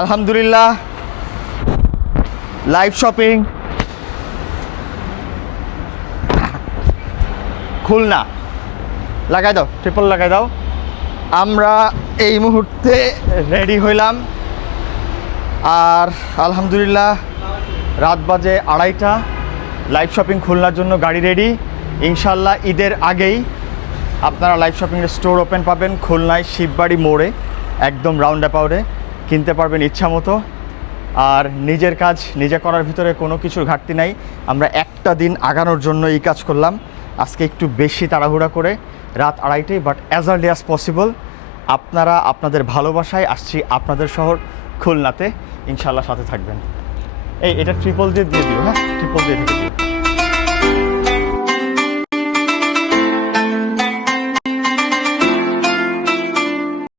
আলহামদুলিল্লাহ live shopping Khulna লাগাই দাও, ট্রিপল লাগাই দাও। আমরা এই মুহূর্তে রেডি হইলাম, আর আলহামদুলিল্লাহ রাত বাজে 2:30। লাইভ শপিং খুলনার জন্য গাড়ি রেডি। ইনশাল্লাহ ঈদের আগেই আপনারা লাইভ শপিংয়ের স্টোর ওপেন পাবেন খুলনায় শিববাড়ি মোড়ে, একদম রাউন্ড অ্যাপাউটে কিনতে পারবেন ইচ্ছা মতো। আর নিজের কাজ নিজে করার ভিতরে কোনো কিছুর ঘাটতি নাই। আমরা একটা দিন আগানোর জন্য এই কাজ করলাম, আজকে একটু বেশি তাড়াহুড়া করে রাত 2:30, but as early as possible. আপনারা আপনাদের ভালোবাসায় আসছি আপনাদের শহর খুলনাতে, ইনশাল্লাহ সাথে থাকবেন। এটা ট্রিপল দিয়ে দিও, হ্যাঁ ট্রিপল দিয়ে দিও।